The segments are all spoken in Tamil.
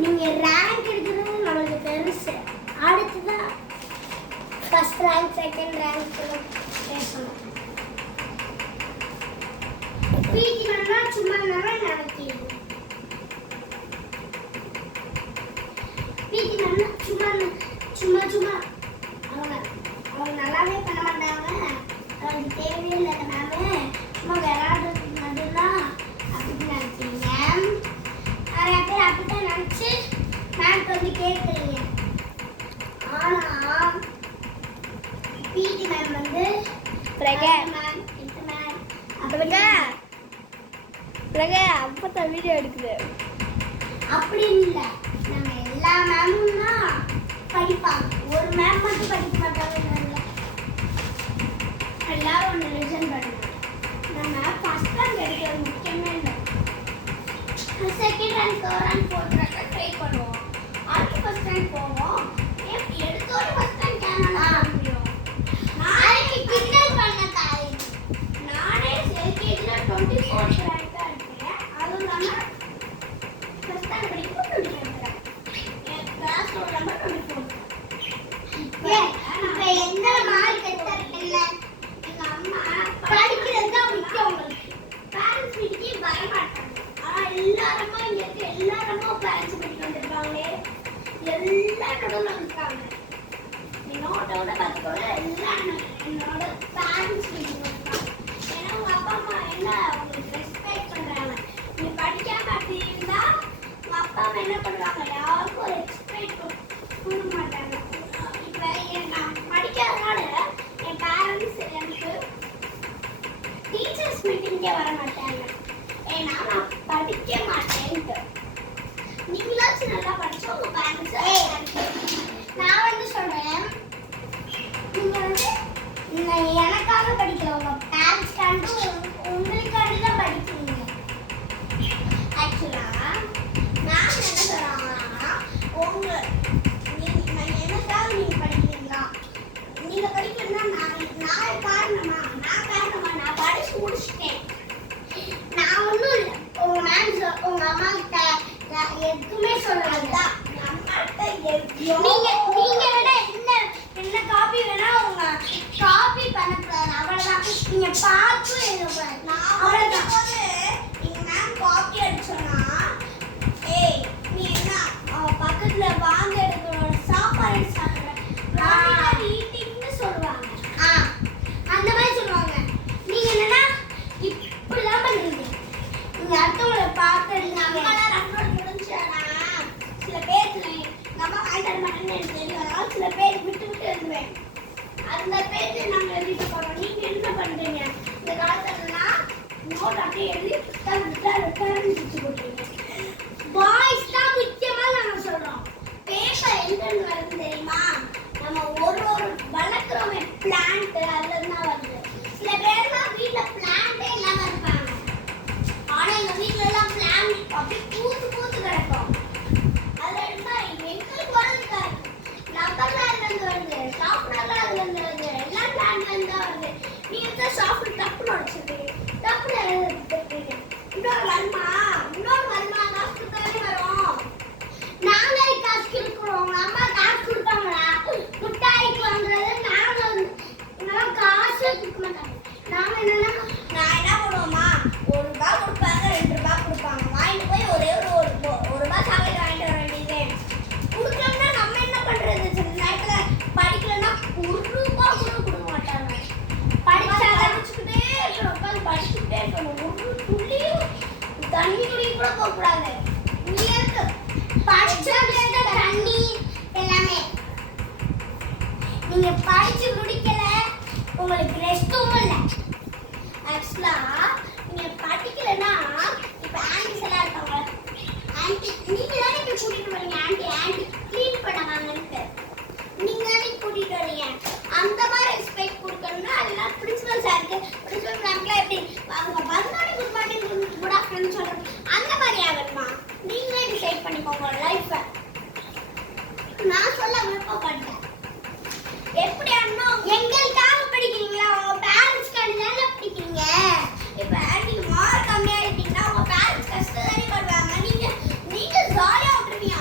நீங்க ரேங்க் எடுக்கிறது நமக்கு பெருசு. அடுத்துதான் ஃபர்ஸ்ட் ரேங்க் செகண்ட் ரேங்க் பேசணும். பிடி மேம்னா சும்மா நினைக்கிறீங்க. பிடி மேம்னா சும்மா அவங்க நல்லாவே பண்ண மாட்டாங்க. அவங்க தேவையே இல்லை மேம், சும்மா விளையாடுறதுக்கு மட்டும்தான் அப்படின்னு நினைக்கிறீங்க. நிறைய பேர் அப்படித்தான் நினச்சி மேம்க்கு வந்து கேட்குறீங்க. ஆனால் பிடி மேம் வந்து அப்பதான் வீடியோ எடுக்குது. அப்படி இல்லை, நம்ம எல்லா மேமும் தான் படிப்பாங்க. ஒரு மேம் மட்டும் படிக்க மாட்டாங்க. எல்லாரும் ஒன்று ரிவிஷன் பண்ணுவாங்க. நம்ம ஃபர்ஸ்ட் ரேங்க் எடுக்கிறது முக்கியமே இல்லை. Second rank third rank fourth rank try பண்ணுவோம். அடுத்து ஃபர்ஸ்ட் ரேங்க் போவோம். எடுத்தோட ஃபர்ஸ்ட் ரேங்க் கேமரா முடியும். நாளைக்கு கிண்டல் பண்ண தாய். நானே எல்கேஜில 24th ரேங்க் தான் எடுத்தேன். அதுவும் இல்லாமல் ஃபர்ஸ்ட் ரேங்க் படிக்கும் 24th ரேங்க். என் கிளாஸ் ரோல் நம்பர் 24. இப்போ எந்த மார்க் எடுத்தாருல்ல, எங்க அம்மா படிக்கிறது தான் முக்கியம். உங்களுக்கு பேரண்ட்ஸ் மீட்டிங்கே வர மாட்டாங்க. ஆனால் எல்லாருமா இங்கே இருக்க எல்லாருமா பேரண்ட்ஸ் மீட்டிங் வந்துருப்பாங்களே, எல்லாரோட இருக்காங்க. என்னோட பார்த்துக்கோங்க, எல்லாரும் என்னோட பேரண்ட்ஸ் மீட்டிங் வந்துருக்காங்க. ஏன்னா உங்கள் அப்பா அம்மா என்ன உங்களுக்கு ரெஸ்பெக்ட் பண்ணுறாங்க. நீ படிக்காம அப்படி இருந்தால் உங்கள் அப்பா அம்மா என்ன பண்ணுவாங்க, யாருக்கும் ஒரு ரெஸ்பெக்ட் கொடுக்க மாட்டாங்க. இப்போ நான் படிக்காதனால என் பேரண்ட்ஸ் எனக்கு டீச்சர்ஸ் மீட்டிங்கே வர மாட்டாங்க. ஏன்னா நான் படிக்க மாட்டேன்ட்டு. நீங்களாச்சும் நல்லா படிச்சா உங்க பேரண்ட்ஸ். நான் வந்து சொல்றேன், நீங்க வந்து எனக்காக படிக்கல, உங்க பேரண்ட்ஸ்க்காண்டு உங்களுக்காண்டி தான் படிக்கிறீங்க. ஆக்சுவலா நான் என்ன சொல்றாங்கன்னா, எனக்காக நீங்க படிக்கிறீங்களா? நீங்க படிக்கிறதுனா நான் காரணமா? நான் படிச்சு முடிச்சிட்டேன். நான் ஒன்றும் இல்லை, உங்க மேம் உங்க அம்மா கிட்ட எதுவுமே சொல்லல. நீங்க விட என்ன காப்பி வேணா உங்க காப்பி பண்ணக்கூடாது, அவ்வளவுதான். நீங்க பார்த்து எழுதக்கூடாது, அவ்வளவுதான். எங்க மேம் காப்பி அடிச்சோன்னா, ஏய் நீ என்ன பக்கத்துல வாங்க எடுக்கிறோட சாப்பாடு சாப்பிடுற ஈட்டிங்னு சொல்லுவாங்க. அந்த மாதிரி சொல்லுவாங்க. நீங்க என்னன்னா இப்படிலாம் பண்ணுவீங்க. நீங்க அடுத்தவங்களை பார்த்து நம்மளோட முடிஞ்சானா சில பேர் நம்ம வாங்கிட்டு மாட்டேன்னு எனக்கு தெரியும். அதனால சில பேர் விட்டு எழுதுவேன். அந்த பேஜை நாங்கள் எழுதிட்டு போறோம். நீங்க என்ன பண்றீங்க? இந்த காலத்துலலாம் நோட் அப்படியே எழுதி போட்டுருங்க. பாய்ஸ் தான் முக்கியமா நாங்க சொல்றோம். பேப்பர் எங்கிருந்து வருது தெரியுமா? நம்ம ஒரு வளர்க்குறோமே பிளான்ட், அதுல தான் வருது. சில பேர்லாம் வீட்டுல பிளான்ட்டே இல்லாம இருப்பாங்க. ஆனா எங்க வீட்டுல எல்லாம் பிளான்ட் அப்படியே பூத்து கிடக்கும். அதுல இருந்தா எங்களுக்கு வரதுக்காரு நம்பர்லாம் அதுல இருந்து வருது, சாஃப்ட்வேர்லாம் அதுல இருந்து வருது, எல்லாம் பிளான்ட்ல இருந்து தான் வருது. நீங்க தான் சாஃப்ட்வேர் டப்புன்னு வச்சிருக்கீங்க, டப்புன்னு எழுதிருக்கீங்க. இன்னொரு வருமா காசு கொடுத்தாலே வரும். நாங்களே காசு கொடுக்குறோம், உங்க அம்மா காசு கொடுப்பாங்களா? முட்டாய்க்கு வாங்குறது நாங்க காசு கொடுக்க மாட்டாங்க. நாங்க என்னன்னா, நான் என்ன பண்ணுவோமா, ₹1 கொடுப்பாங்க, ₹2 கொடுப்பாங்க. வாங்கிட்டு போய் ஒரே ஒரு ₹1 சாக்லேட் வாங்கிட்டு வர வேண்டியது. கொடுக்கலன்னா நம்ம என்ன பண்றது? சில நேரத்துல படிக்கலன்னா ₹1 கூட கொடுக்க மாட்டாங்க. படிச்சுக்கிட்டே இருக்கணும், உட்காந்து படிச்சுக்கிட்டே இருக்கணும். ஒரு துள்ளியும் தண்ணி குடி கூட போகக்கூடாது. தண்ணி எல்லாமே நீங்க படிச்சு முடிக்கல, உங்களுக்கு ரெஸ்டும் இல்லை. ஆக்சுவலா நீங்க படிக்கலன்னா இப்ப ஆன்டிஸ் எல்லாம் இருக்காங்க. ஆன்டி நீங்க தானே போய் கூட்டிட்டு வரீங்க. ஆன்டி கிளீன் பண்ண வாங்கன்ட்டு நீங்க தானே கூட்டிட்டு வரீங்க. அந்த மாதிரி ரெஸ்பெக்ட் கொடுக்கணும்னா அதெல்லாம் பிரின்சிபல் சாருக்கு, பிரின்சிபல் மேம்லாம் எப்படி அவங்க பதினாடி குட் மார்னிங் குட் ஆஃப்டர்நூன் சொல்றாங்க, அந்த மாதிரி ஆகணுமா? நீங்களே டிசைட் பண்ணிக்கோங்க லைஃப்பை. நான் சொல்ல விருப்பப்பட்டேன். எப்படி அண்ணா எங்களுக்காக படிக்கிறீங்களா? உங்க பேரண்ட்ஸ்க்காக தானே படிக்கிறீங்க. இப்போ ஆன்டிக்கு மார்க் கம்மியாயிட்டீங்கன்னா உங்க பேரண்ட்ஸ் கஷ்டம் தானே படுவாங்க. நீங்க ஜாலியாக விட்டுருவீங்க.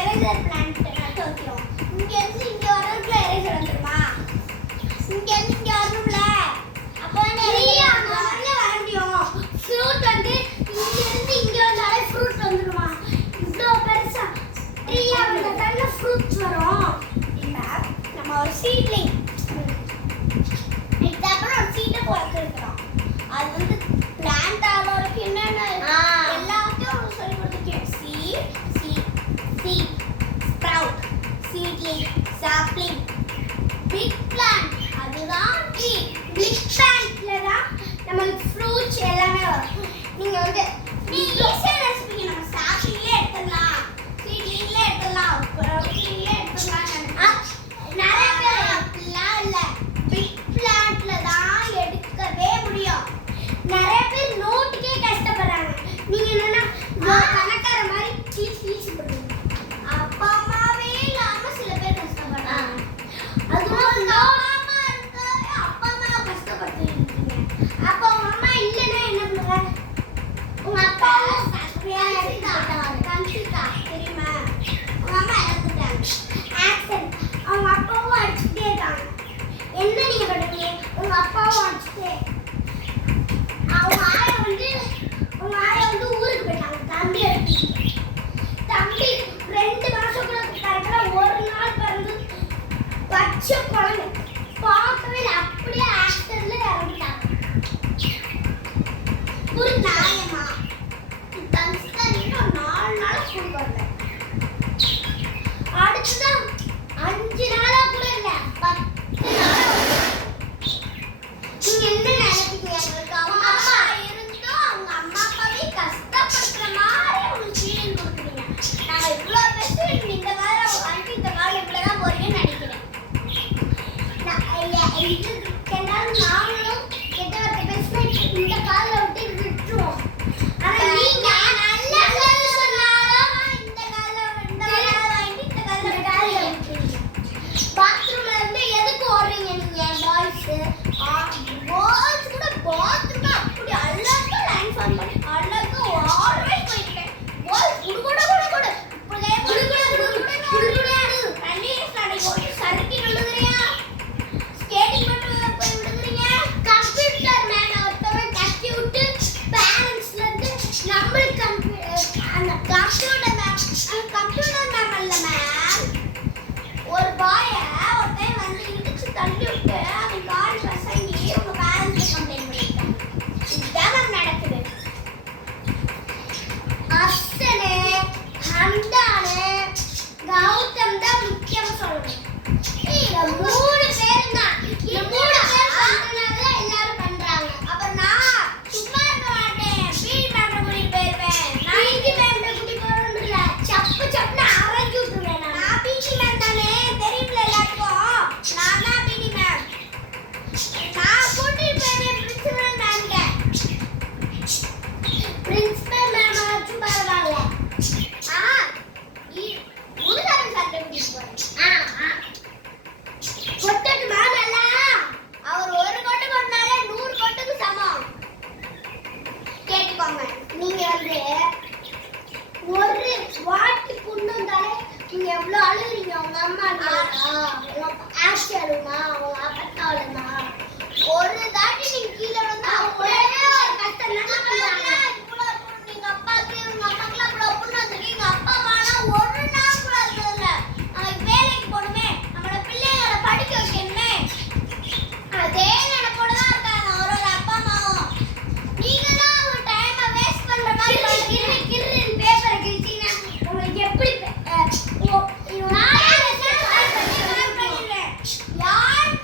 எரேசர் பிளான்ட் நட்டு வைக்கிறோம். இங்க இருந்து இங்க வரதுக்குள்ள எரேசர் வந்துருமா? இங்க இருந்து இங்க வரணும்ல, அப்போ நிறைய முதல்ல வர முடியும். ஃப்ரூட் வந்து இங்க இருந்து இங்க வந்தாலே ஃப்ரூட் வந்துருமா? இவ்வளோ பெருசா ட்ரீயா வந்ததால ஃப்ரூட்ஸ் வரும். இல்ல நம்ம ஒரு சீட்லிங் இதுக்கப்புறம் ஒரு சீட்டை போட்டுருக்கிறோம். அது வந்து பிளான்ட் ஆகிறதுக்கு என்னென்ன எல்லாத்தையும் சொல்லி கொடுத்துருக்கேன். seed, sprout, seedling, sapling, big plant, அதுதான் tree. big plantல தான் நமக்கு fruits எல்லாமே வரும். நீங்க வந்து ஈஸியா ரெசிபி நம்ம சாப்பிட்டே எடுத்துடலாம், seedlingல எடுத்துடலாம், sproutingல எடுத்துடலாம். நிறைய பேர் அப்படிலாம் இல்ல, big plantல தான் எடுக்கவே முடியும். நிறைய பேர் நோட்டுக்கே கஷ்டப்படுறாங்க. நீங்க என்னன்னா கணக்கார மாதிரி கீச்சு பண்ணுங்க. அப்பா அம்மாவே இல்லாம சில பேர் கஷ்டப்படுறாங்க. அதுவும் அம்மா இருந்தாலே அப்பா அம்மா கஷ்டப்பட்டு இருக்கீங்க. அப்ப உங்க அம்மா இல்லைன்னா என்ன பண்ணுவாங்க? உங்க அப்பா கன்சிகா தெரியுமா? உங்க அம்மா இறந்துட்டாங்க, ஆக்சிடென்ட். அவங்க அப்பாவும் அடிச்சுட்டே இருக்காங்க. என்ன நீங்க பண்ணுவீங்க? உங்க அப்பாவும் அடிச்சுட்டே அவங்க ஆயா வந்து ஊருக்கு போயிட்டாங்க. தம்பி எடுத்து தம்பி 2 மாசம் கூட கரெக்டா ஒரு நாள் பிறந்து பச்சை குழந்தை பார்க்கவே அப்படியே ஆக்சிடென்ட்ல இறந்துட்டாங்க. ஒரு நியாயமா? தங்கி இன்னும் 4 நாள் ஸ்கூல் வரல. அடுத்ததான் 5 நாளா கூட இல்ல, 10 நாளா. நீங்க என்ன நினைப்பீங்க? எங்களுக்கு அவங்க அம்மா இருந்தும் அவங்க அம்மா அப்பாவே கஷ்டப்படுத்துற மாதிரி உங்களுக்கு ஃபீலிங் கொடுக்குறீங்க. நாங்க இவ்வளவு பேசி இந்த வாரம் வாங்கி இந்த வாரம் இப்படிதான் போறீங்கன்னு நினைக்கிறேன். இது கேட்டாலும் நாங்களும் கெட்ட வார்த்தை பேசினா இந்த காலில் விட்டு விட்டுருவோம். ஆனா நீங்க நல்லது சொன்னாலும் இந்த காலில் வாங்கி இந்த காலில் விட்டுருவீங்க. பாத்ரூம்ல இருந்து எதுக்கு ஓடுறீங்க நீங்க? பாய்ஸ் கூட பாத்ரூம்ல அப்படி அழகா லைன் ஃபார்ம் பண்ணி அழகா ஆல்வேஸ் போயிட்டேன். பாய்ஸ் குடுகுட குடுகுட இப்படியே குடுகுட ரன்னிங் ஸ்டார்ட் போட்டு சறுக்கி விழுகுறியா? ஸ்கேட்டிங் பண்ண போய் விழுகுறீங்க. கம்ப்யூட்டர் மேன் ஒருத்தவன் தட்டி விட்டு பேரண்ட்ஸ்ல இருந்து நம்மளுக்கு அந்த கம்ப்யூட்டர் மேம் அல்ல மேம், ஒரு பாய ஒருத்தன் வந்து இடிச்சு தள்ளி விட்டு அவன் கால் பசங்கி உங்க பேரண்ட்ஸ் கம்ப்ளைண்ட் பண்ணிட்டாங்க. இதுதான் மேம் நடக்குது. அஸ்ஸனு, ஹம்தானு, கௌதம் தான் முக்கியமா சொல்லணும். இந்த 3 பேர் தான். இந்த 3 பேர் பண்றதுனால எல்லாரும் பண்றாங்க. அப்புறம் நான் சும்மா இருக்க மாட்டேன், பீடி மேம்ட கூட்டிட்டு போயிருவேன். நான் பீடி மேம்ட கூட்டிட்டு போறேன்னு இல்ல, சப்புன்னு அரைஞ்சு விட்டுருவேன். நான் பீடி மேம் தானே, தெரியுமில்ல எல்லாருக்கும். நான் தான் பீடி மேம். நான் கூட்டிட்டு போயிருவேன் பிரின்சிபல் மேம்கிட்ட. பிரின்சிபல் மேம் ஆச்சும் பரவாயில்ல. முருகன் சார்ட்ட கூட்டிட்டு போறேன். கொட்டக்கு மேம் அல்ல, அவர் ஒரு கொட்டு கொட்டினாலே 100 கொட்டுக்கு சமம். கேட்டுக்கோங்க. நீங்க வந்து ஒரு வாட்டி புண்ணு வந்தாலே நீங்க எவ்வளவு அழுகுறீங்க. உங்க அம்மா உங்க ஆட்சி அழுமா, உங்க அப்பா அழுமா. ஒரு தாட்டி நீங்க கீழே வந்து ஒரே ஒரு கஷ்டம் நீங்க அப்பாக்கு உங்க அம்மாக்கெல்லாம் இவ்வளவு புண்ணு வந்துருக்கீங்க. அப்பா அம்மானா ஒரு நாள் கூட இருக்குதுல்ல. நாளைக்கு வேலைக்கு போகணுமே, நம்மளோட பிள்ளைங்களை படிக்க வைக்கணுமே, அதே நினைப்போட தான் இருக்காங்க ஒரு அப்பா அம்மாவும். நீங்க தான் ஒரு டைமை வேஸ்ட் பண்ற மாதிரி கிருன்னு பேப்பரை கிழிச்சீங்கன்னா உங்களுக்கு எப்படி யார்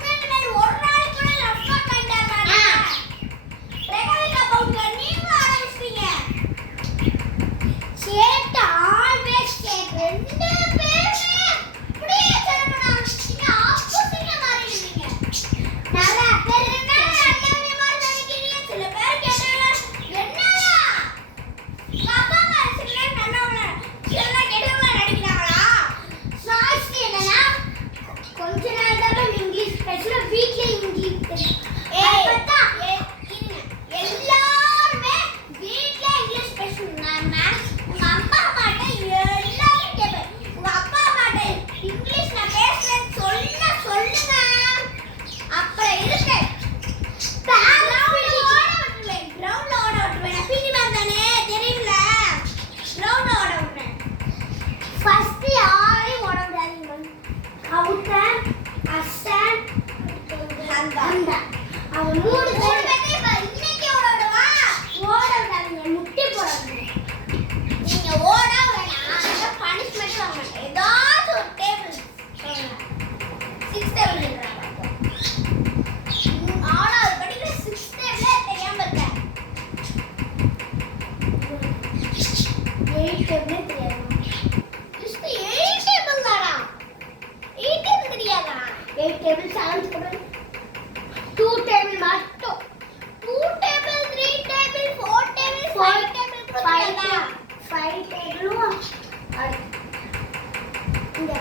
மூணு பேருக்கு இன்னைக்கு ஓடவா ஓட விடாதீங்க முட்டி போடாதீங்க நீங்க ஓட வேணாம் பனிஷ்மெண்ட் வாங்க ஏதாவது ஒரு டேபிள் 6 டேபிள் சொல்றாங்க ஆனாவது படிக்கிற 6 டேபிளே தெரியாம இருக்கேன் 8 டேபிளே தெரியாது just 8 டேபிள் தானா 8 டேபிள் தெரியாதா 8 டேபிள் 7 டேபிள் 2 டேபிள் மட்டும் 2 டேபிள் 3 டேபிள் 4 டேபிள் 5 டேபிள் புரியாதா 5 டேபிளும் இந்த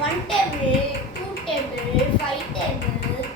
1 டேபிள் 2 டேபிள் 5 டேபிள்